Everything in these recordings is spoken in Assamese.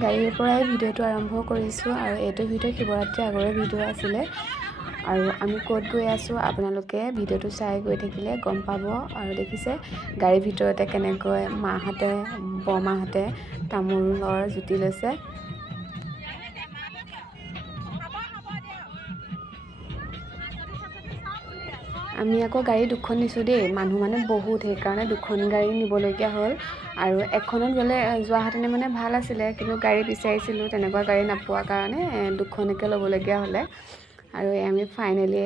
গাড়ীৰ পৰাই ভিডিঅ'টো আৰম্ভ কৰিছোঁ আৰু এইটো ভিডিঅ' শিৱৰাত্ৰি আগৰে ভিডিঅ' আছিলে আৰু আমি ক'ত গৈ আছোঁ আপোনালোকে ভিডিঅ'টো চাই গৈ থাকিলে গম পাব। আৰু দেখিছে গাড়ীৰ ভিতৰতে কেনেকৈ মাহঁতে বৰমাহঁতে তামোলৰ জুতি লৈছে। আমি আকৌ গাড়ী দুখন নিছোঁ দেই, মানুহ মানে বহুত, সেইকাৰণে দুখন গাড়ী নিবলগীয়া হ'ল। আৰু এখনত গ'লে যোৱাহেঁতেনে মানে ভাল আছিলে, কিন্তু গাড়ী বিচাৰিছিলোঁ, তেনেকুৱা গাড়ী নাপোৱাৰ কাৰণে দুখনকৈ ল'বলগীয়া হ'লে। আৰু আমি ফাইনেলি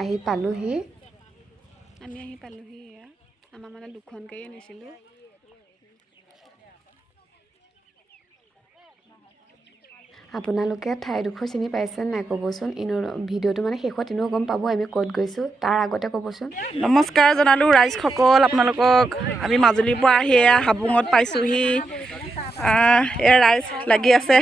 আহি পালোহি। এয়া আমাৰ মানে দুখন গাড়ী নিছিলোঁ। আপোনালোকে ঠাইডোখৰ চিনি পাইছে নাই ক'বচোন। ভিডিঅ'টো মানে শেষত এনেও গম পাব আমি ক'ত গৈছোঁ, তাৰ আগতে ক'বচোন। নমস্কাৰ জনালোঁ ৰাইজসকল আপোনালোকক। আমি মাজুলীৰ পৰা আহি এয়া হাবুঙত পাইছোঁহি। এয়া ৰাইজ লাগি আছে।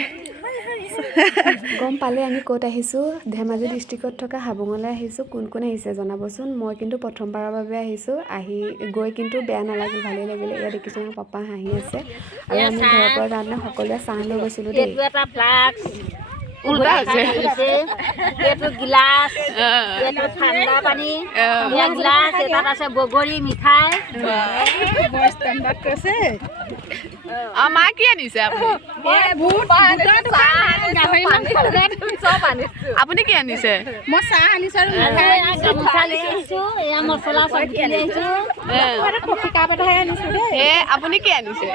গম পালে আমি ক'ত আহিছোঁ, ধেমাজি ডিষ্ট্ৰিক্টত থকা হাবুঙলৈ আহিছোঁ। কোন কোন আহিছে জনাবচোন। মই কিন্তু প্ৰথমবাৰৰ বাবে আহিছোঁ, গৈ কিন্তু বেয়া নালাগিল, ভালেই লাগিলে। এয়া দেখিছোঁ আমাৰ পাপা হাঁহি আছে। আৰু আমি ঘৰৰ পৰা যাওঁতে সকলোৱে চাহ লৈ গৈছিলোঁ দেই। উল্টা হৈছে এইটো গিলাচ, এইটো ঠাণ্ডা পানী, এয়া গিলাচ, এটাত আছে বগৰী মিঠাই। মা কি আনিছে আপুনি কি আনিছে? মই চাহ আনিছো আৰু গামোচা লৈ আহিছো, এয়া মছলা চব কিনি আহিছো। কিতাপ এটাহে আনিছো দেই। আপুনি কি আনিছে?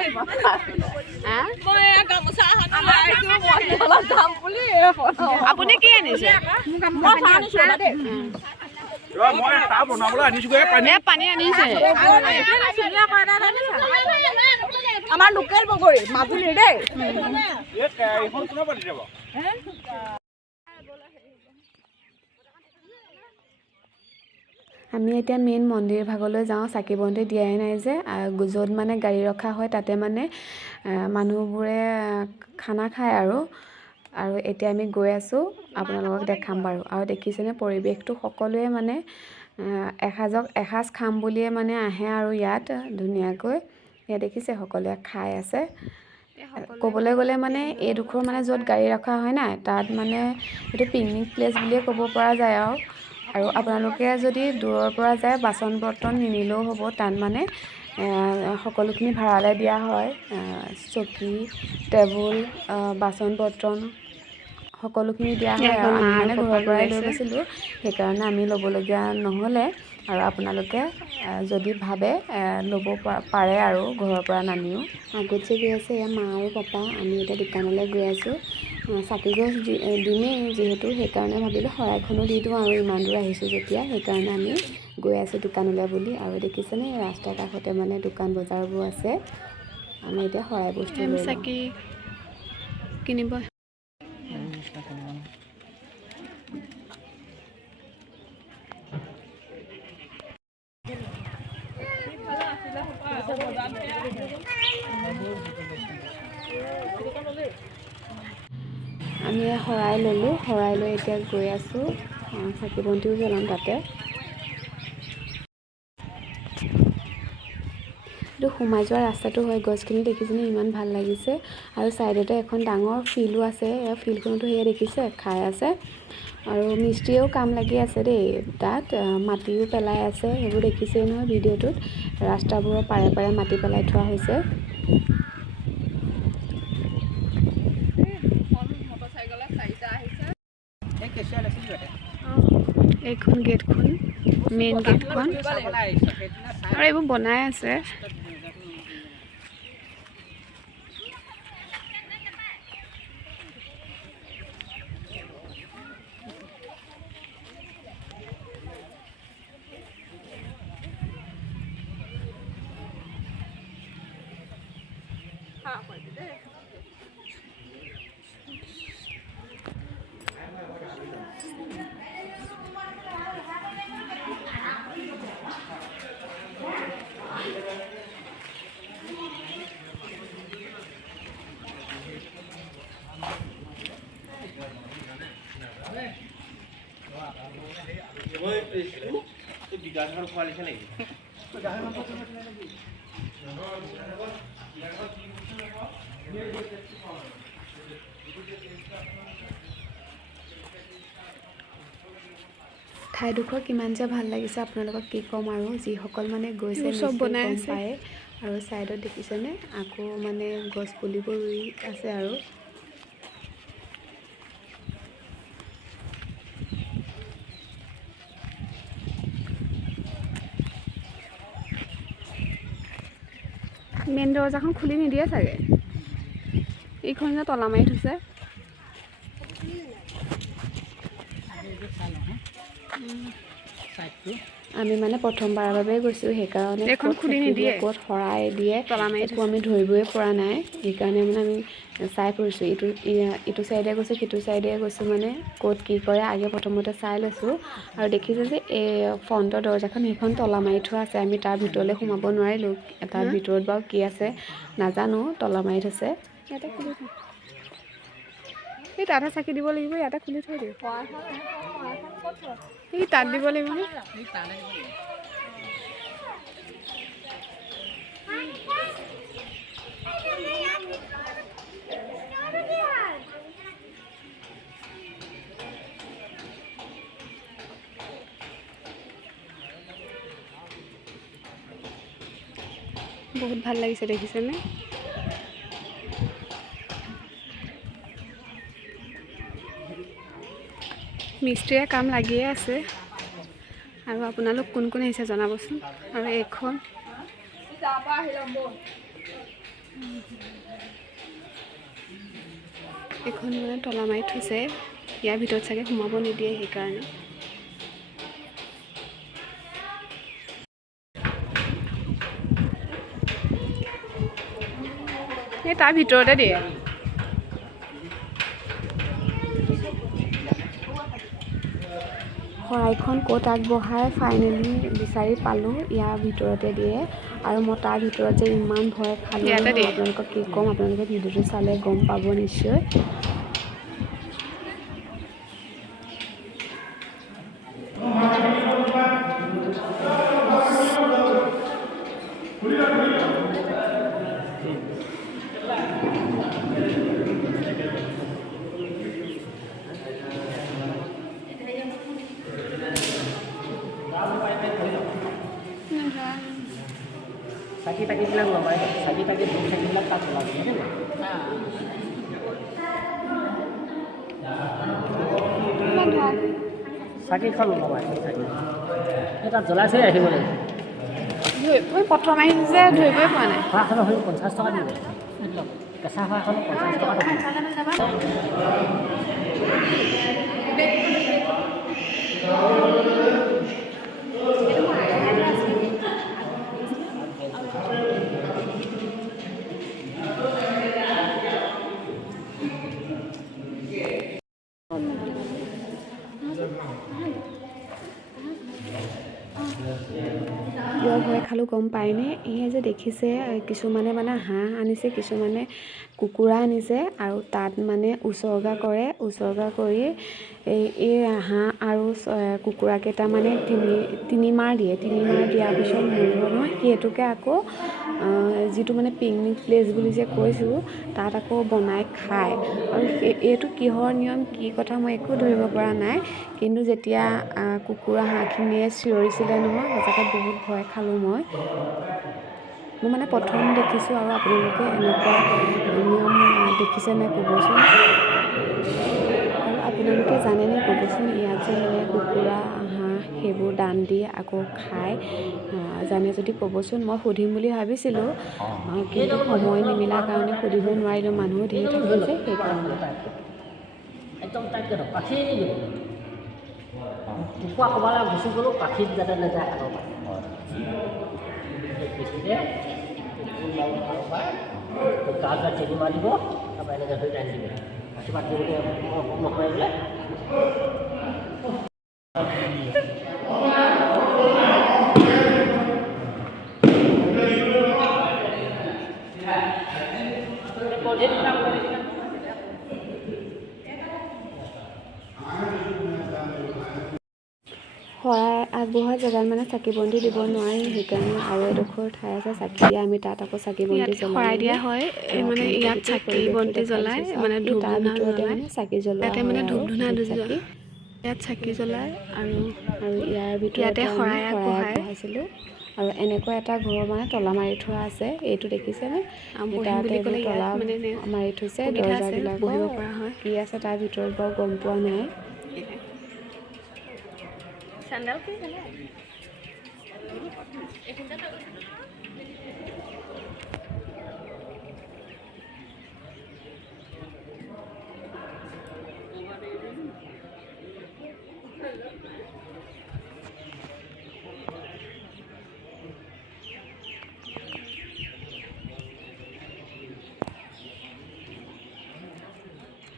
আপুনি কি আনিছে? পানী আনিছে। আমাৰ লোকেল বগৰী মাজুলীৰ দেই। আমি এতিয়া মেইন মন্দিৰ ভাগলৈ যাওঁ। চাকি বন্তি দিয়াই নাই যে, য'ত মানে গাড়ী ৰখা হয় তাতে মানে মানুহবোৰে খানা খায় আৰু এতিয়া আমি গৈ আছোঁ, আপোনালোকক দেখাম বাৰু। আৰু দেখিছেনে পৰিৱেশটো, সকলোৱে মানে এসাঁজ খাম বুলিয়ে মানে আহে আৰু ইয়াত ধুনীয়াকৈ। ইয়াত দেখিছে সকলোৱে খাই আছে। ক'বলৈ গ'লে মানে এইডোখৰ মানে য'ত গাড়ী ৰখা হয় নাই, তাত মানে এইটো পিকনিক প্লেচ বুলিয়ে ক'ব পৰা যায় আৰু আপোনালোকে যদি দূৰৰ পৰা যায় বাচন বৰ্তন নিনিলেও হ'ব। তাত মানে সকলোখিনি ভাড়ালৈ দিয়া হয়। চকী, টেবুল, বাচন বৰ্তন সকলোখিনি দিয়া হয়। আৰু আমি মানে ঘৰৰ পৰাই লৈ গৈছিলোঁ, সেইকাৰণে আমি ল'বলগীয়া নহ'লে। আৰু আপোনালোকে যদি ভাবে ল'ব পাৰে আৰু ঘৰৰ পৰা নানিও। আগত যে গৈ আছে এয়া মা আৰু পাপা, আমি এতিয়া দোকানলৈ গৈ আছোঁ। চাকি গছ দিমেই যিহেতু, সেইকাৰণে ভাবিলোঁ শৰাইখনো দি দিওঁ আৰু ইমান দূৰ আহিছোঁ যেতিয়া, সেইকাৰণে আমি গৈ আছোঁ দোকানলৈ বুলি। আৰু দেখিছেনে ৰাস্তাৰ কাষতে মানে দোকান বজাৰবোৰ আছে। আমি এতিয়া শৰাই বস্তু লৈ লওঁ। চাকি কিনিব আমি শৰাই ল'লোঁ। শৰাই লৈ এতিয়া গৈ আছোঁ, চাকি বন্তিও জ্বলাম তাতে। এইটো সোমাই যোৱা ৰাস্তাটো হয়। গছখিনি দেখিছেনে ইমান ভাল লাগিছে। আৰু ছাইডতে এখন ডাঙৰ ফিল্ডো আছে। এই ফিল্ডখনতো সেয়া দেখিছে খাই আছে। আৰু মিস্ত্ৰীয়েও কাম লাগি আছে দেই, তাত মাটিও পেলাই আছে। সেইবোৰ দেখিছেই নহয় ভিডিঅ'টোত, ৰাস্তাবোৰৰ পাৰে পাৰে মাটি পেলাই থোৱা হৈছে। এইখন গেটখন, মেইন গেটখন, আৰু এইবোৰ বনাই আছে। ঠাইডোখৰ কিমান যে ভাল লাগিছে আপোনালোকক কি ক'ম আৰু যিসকল মানে গৈছে নিশ্চয় গম পায়। আৰু ছাইডত দেখিছেনে আকৌ মানে গছ পুলিবোৰ ৰুই আছে আৰু মেইন দৰজাখন খুলি নিদিয়ে চাগে, এইখন যে তলা মাৰি থৈছে। আমি মানে প্ৰথমবাৰৰ বাবে গৈছোঁ, সেইকাৰণে এইখন খুলি নিদিয়ে, ক'ত শৰাই দিয়ে একো আমি ধৰিবই পৰা নাই। সেইকাৰণে মানে আমি চাই ফুৰিছোঁ, ইটো চাইডে গৈছোঁ সিটো চাইডে গৈছোঁ, মানে ক'ত কি কৰে আগে প্ৰথমতে চাই লৈছোঁ। আৰু দেখিছোঁ যে এই ফ্ৰণ্টৰ দৰজাখন সেইখন তলা মাৰি থোৱা আছে, আমি তাৰ ভিতৰলৈ সোমাব নোৱাৰিলোঁ। তাৰ ভিতৰত বাৰু কি আছে নাজানো, তলা মাৰি থৈছে। ইয়াতে খুলি থওঁ, এই তাতহে চাকি দিব লাগিব, ইয়াতে খুলি থৈ দিওঁ। এই তাত দিব লাগিব নে? বহুত ভাল লাগিছে দেখিছেনে? মিস্ত্ৰীয়ে কাম লাগিয়ে আছে। আৰু আপোনালোক কোন কোন আহিছে জনাবচোন। আৰু এইখন মানে তলা মাৰি থৈছে, ইয়াৰ ভিতৰত চাগে সোমাব নিদিয়ে সেইকাৰণে। এই তাৰ ভিতৰতে দিয়ে। শৰাইখন ক'ত আগবঢ়াই ফাইনেলি বিচাৰি পালোঁ, ইয়াৰ ভিতৰতে দিয়ে। আৰু মই তাৰ ভিতৰত যে ইমান ভয় খালোঁ, আপোনালোকক কি ক'ম, আপোনালোকে ভিডিঅ'টো চালে গম পাব নিশ্চয়। চাকি তাকিবিলাক লগাই, চাকি তাকি ধূপ চাকিবিলাক তাত জ্বলাব দেই। চাকিখন লগাই চাকি এই তাত জ্বলাই থৈ আহিব লাগিব। প্ৰথম আহিছোঁ যে ধৰিবই পৰা নাই। শৰাইখনৰ হৈ 50 টকা দিব, কেঁচা শৰাইখনত 50 টকা দিব। বৰ ভয় খালোঁ গম পায়নে? এই যে দেখিছে কিছুমানে মানে হাঁহ আনিছে, কিছুমানে কুকুৰা আনিছে আৰু তাত মানে উচৰ্গা কৰে। উচৰ্গা কৰি এই হাঁহ আৰু কুকুৰাকেইটা মানে তিনি মাৰ দিয়ে। 3 মাৰ দিয়াৰ পিছত মৰিব নহয়, সেইটোকে আকৌ যিটো মানে পিকনিক প্লেচ বুলি যে কৈছোঁ, তাত আকৌ বনাই খায়। আৰু এইটো কিহৰ নিয়ম কি কথা মই একো ধৰিব পৰা নাই। কিন্তু যেতিয়া কুকুৰা হাঁহখিনিয়ে চিঞৰিছিলে নহয়, সঁচাকৈ বহুত ভয় খালোঁ মই মানে প্ৰথম দেখিছোঁ। আৰু আপোনালোকে এনেকুৱা নিয়ম দেখিছে নাই ক'বচোন। আৰু আপোনালোকে জানেনে ক'বচোন, ইয়াত যে মানে কুকুৰা হাঁহ সেইবোৰ দান দি আকৌ খায়, জানে যদি ক'বচোন। মই সুধিম বুলি ভাবিছিলোঁ, কিন্তু সময় নিমিলাৰ কাৰণে সুধিব নোৱাৰিলোঁ, মানুহো ধেৰ থাকে যে সেইকাৰণে। একদম টাইটকৈ ধৰক, পাখি নিদিব। কুকুৰা ক'ৰবালৈ গুচি গ'লেও পাখিত যাতে নাযায় আগৰ পৰা। গাত চেলি মাৰি দিব, তাৰপৰা এনেকৈ ধৰি টানি দিব। আশীৰ্বাদ দিবলৈ নকৰে বোলে। শৰাই আগবঢ়া জেগাত মানে চাকি বন্তি দিব নোৱাৰি, সেইকাৰণে আৰু এডোখৰ ঠাই আছে চাকি দিয়া, আমি তাত আকৌ চাকি বন্তি শৰাই দিয়া হয় মানে ইয়াত চাকি বন্তি জ্বলাই মানে ধূপ ধূনা জ্বলাই চাকি জ্বলোৱা ইয়াতে মানে ধূপ ধূনা ইয়াত চাকি জ্বলাই আৰু ইয়াৰ ভিতৰতে ইয়াতে আমি শৰাই আগবঢ়ায় আগবঢ়াইছিলোঁ। আৰু এনেকুৱা এটা ঘৰ মানে তলা মাৰি থোৱা আছে, এইটো দেখিছেনে? বহিম বুলি ক'লে ইয়াত তলা মানে মাৰি থৈছে, সুবিধা আছে, দৰ্জাবিলাকো বহিব পৰা হয়। কি আছে তাৰ ভিতৰত বাৰু গম পোৱা নাই।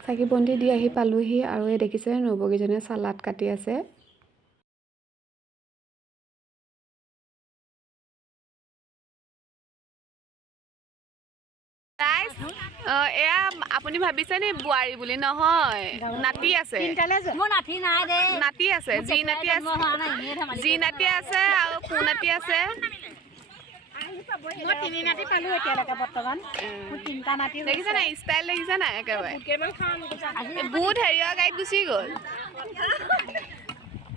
চাকি বন্তি দি আহি পালোহি আৰু এই দেখিছে নৱকেইজনে চালাড কাটি আছে। এয়া আপুনি ভাবিছে নি বোৱাৰী বুলি? নহয়, নাতি আছে। মোৰ নাতি নাই দেই। নাতি আছে, যি নাতি আছে আৰু পু নাতি আছে। মই 3 নাতি পালো এতিয়ালৈকে বৰ্তমান। মোৰ 3টা নাতি দেখিছা নাই ষ্টাইল, দেখিছা নাই একেবাৰে বুট হেৰিয়ৰ গাড়ীত গুচি গ'ল।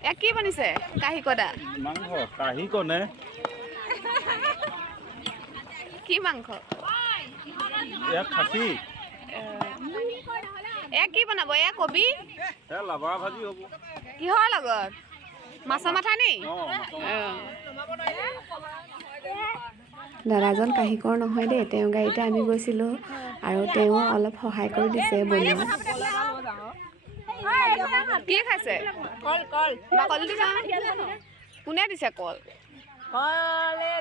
এয়া কি বনিছে? কাহি কটা মাংস কাহি কনে কি মাংস? ইয়াত খাচী এয়া কি বনাব? এয়া কবি লাবাৰ ভাজি হ'ব। কিহৰ লগত? মাছৰ মাথা নি? দাদাজন কাহিকৰ নহয় দেই, তেওঁৰ গাড়ীতে আমি গৈছিলোঁ আৰু তেওঁ অলপ সহায় কৰি দিছে বনোৱাত। কি খাইছে? বাকলিটো যাওঁ। কোনে দিছে কল?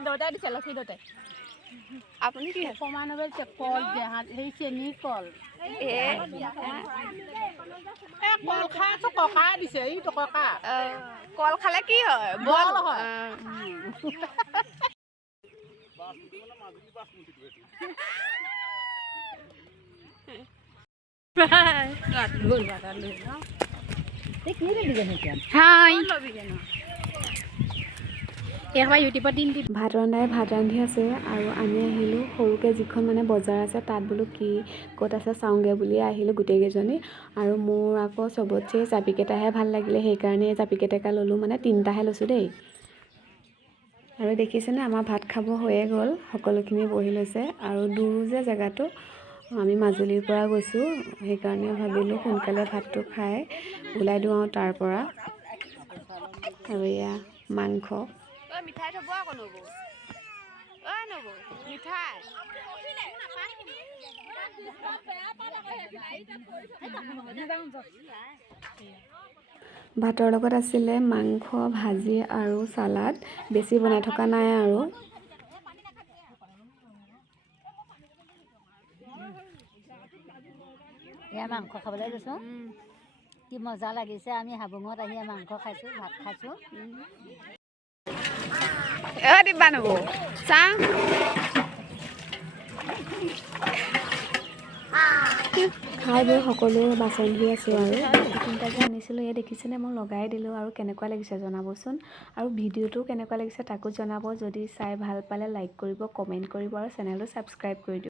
দেউতাই দিছে, লক্ষী দেউতাই। আপুনি কি খাইছে? সমানভাৱে কল, সেই চেনি কল। কল খাই আছো, ককা দিছে, এইটো ককা। কল খালে কি হয়? বল হয়। ভাত ৰন্ধাই ভাত ৰান্ধি আছে আৰু আমি আহিলোঁ সৰুকৈ যিখন মানে বজাৰ আছে তাত বোলো কি ক'ত আছে চাওঁগৈ বুলি আহিলোঁ গোটেইকেইজনী। আৰু মোৰ আকৌ চবতছে জাপিকেইটাহে ভাল লাগিলে, সেইকাৰণে জাপিকেইটাকে ল'লোঁ, মানে 3টাহে লৈছোঁ দেই। আৰু দেখিছেনে আমাৰ ভাত খাব হৈয়ে গ'ল, সকলোখিনি বহি লৈছে। আৰু দূৰো যে জেগাটো, আমি মাজুলীৰ পৰা গৈছোঁ, সেইকাৰণে ভাবিলোঁ সোনকালে ভাতটো খাই ওলাই দিওঁ আৰু তাৰ পৰা। আৰু এয়া মাংস। মিঠাই থ'ব আকৌ নবৌ। নবৌ মিঠাই ভাতৰ লগত আছিলে মাংস, ভাজি আৰু চালাড, বেছি বনাই থকা নাই আৰু। এয়া মাংস খাবলৈ গৈছোঁ, কি মজা লাগিছে। আমি হাবুঙত আহি মাংস খাইছোঁ, ভাত খাইছোঁ। দিবা নবৌ চাহ। খাই বৈ সকলোৱে বাচন ধুই আছোঁ আৰু। 3টা যে আনিছিলোঁ, এই দেখিছেনে মই লগাই দিলোঁ। আৰু কেনেকুৱা লাগিছে জনাবচোন, আৰু ভিডিঅ'টো কেনেকুৱা লাগিছে তাকো জনাব। যদি চাই ভাল পালে লাইক কৰিব, কমেণ্ট কৰিব আৰু চেনেলটো ছাবস্ক্ৰাইব কৰি দিব।